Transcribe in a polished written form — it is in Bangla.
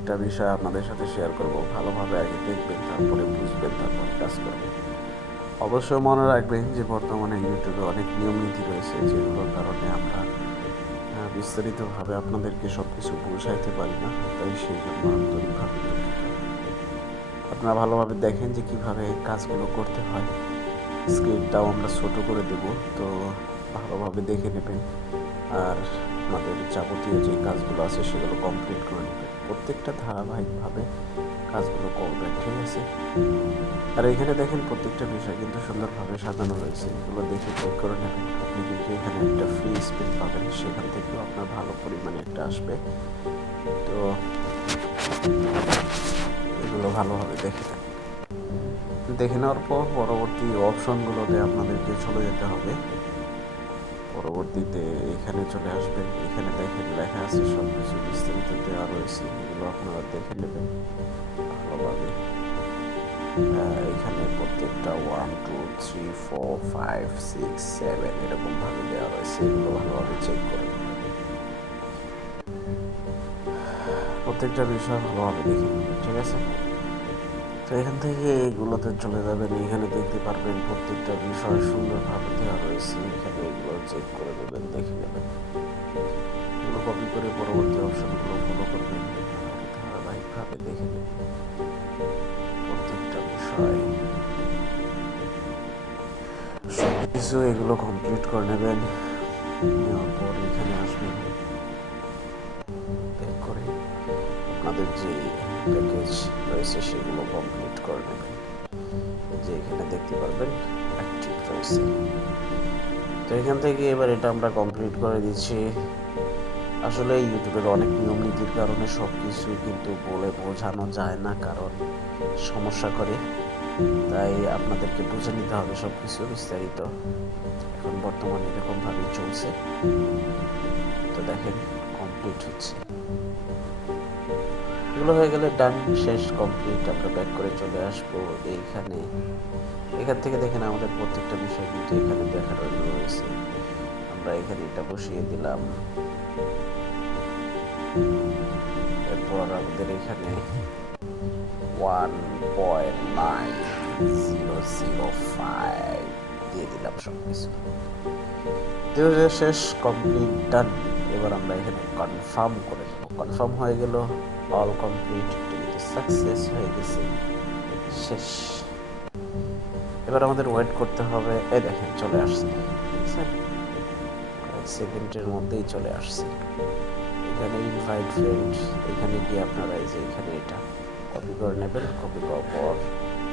একটা বিষয় আপনাদের সাথে শেয়ার করব। ভালোভাবে আগে দেখবেন, তারপরে বুঝবেন, তারপরে কাজ করবেন। অবশ্যই মনে রাখবেন যে বর্তমানে ইউটিউবে অনেক নিয়ম নীতি রয়েছে, যেগুলোর কারণে আমরা বিস্তারিতভাবে আপনাদেরকে সব কিছু বোঝাইতে পারি না। তাই সেই জন্য আন্তরিকভাবে দুঃখিত। আপনারা ভালোভাবে দেখেন যে কিভাবে কাজগুলো করতে হয়। স্ক্রিনটাও আমরা ছোট করে দেব, তো ভালোভাবে দেখে নেবেন। আর আমাদের যাবতীয় যে কাজগুলো আছে সেগুলো কমপ্লিট করে নেবেন। প্রত্যেকটা ধারাবাহিকভাবে কাজগুলো করবেন, ঠিক আছে? আর এখানে দেখেন প্রত্যেকটা বিষয় কিন্তু সুন্দরভাবে সাজানো রয়েছে। এগুলো দেখে চেক করে নেবেন। আপনি কিন্তু এখানে একটা ফ্রি স্পিন পাবেন, সেখান থেকেও আপনার ভালো পরিমাণে একটা আসবে। তো এগুলো ভালোভাবে দেখে নেন। দেখে নেওয়ার পর পরবর্তী অপশনগুলোতে আপনাদেরকে চলে যেতে হবে। পরবর্তীতে এখানে চলে আসবেন। এখানে দেখেন লেখা আছে, সব কিছু বিস্তারিত দেওয়া রয়েছে। এগুলো আপনারা দেখে নেবেন ভালোভাবে। এখানে প্রত্যেকটা 1 2 3 4 5 6 7 এরকমভাবে দেওয়া রয়েছে। এগুলো ভালোভাবে চেক করে নেবেন। প্রত্যেকটা বিষয় ভালোভাবে দেখে নেবেন, ঠিক আছে? তো এখান থেকে এগুলোতে চলে যাবেন। এখানে দেখতে পারবেন প্রত্যেকটা বিষয় সুন্দরভাবে দেওয়া রয়েছে। এখানে এগুলো চেক করে নেবেন, দেখে নেবেন। এগুলো কপি করে পরবর্তী অপশনগুলো ফলো করবেন আর ধারাবাহিকভাবে দেখে নেবেন প্রত্যেকটা বিষয়। সব কিছু এগুলো কমপ্লিট করে নেবেন। নেওয়ার পর এখানে আসবেন, ব্যাক করে আপনাদের যে প্যাকেজ রয়েছে সেগুলো কমপ্লিট করে নেবেন। যে এখানে দেখতে পারবেন অ্যাক্টিভ রয়েছে। তো এখান থেকে এবার এটা আমরা কমপ্লিট করে দিচ্ছি। আসলে ইউটিউবের অনেক নিয়ম নীতির কারণে সব কিছু কিন্তু বলে বোঝানো যায় না, কারণ সমস্যা করে। তাই আপনাদেরকে বুঝে নিতে হবে সব কিছু বিস্তারিত। এখন বর্তমানে এরকমভাবেই চলছে। তো দেখেন কমপ্লিট হচ্ছে। এগুলো হয়ে গেলে ডান, শেষ, কমপ্লিট। আমরা ব্যাক করে চলে আসবো এইখানে। এখান থেকে দেখেন আমাদের প্রত্যেকটা বিষয় কিন্তু এখানে দেখার রয়েছে। আমরা এখানে এটা বসিয়ে দিলাম। এরপর আমাদের এখানে 1.9005 দিয়ে দিলাম সব কিছু। শেষ, কমপ্লিট, ডান। এবার আমরা এখানে কনফার্ম করে দেবো। কনফার্ম হয়ে গেল, অল কমপ্লিট, এটা কিন্তু সাকসেস হয়ে গেছে। শেষ। এবার আমাদের ওয়েট করতে হবে। এই দেখেন চলে আসছে, দেখছেন? কয়েক সেকেন্ডের মধ্যেই চলে আসছে। এখানে ইনভাইট ফ্রেন্ড, এখানে গিয়ে আপনারা এই যে এখানে এটা কপি করে নেবেন। কপি করার পর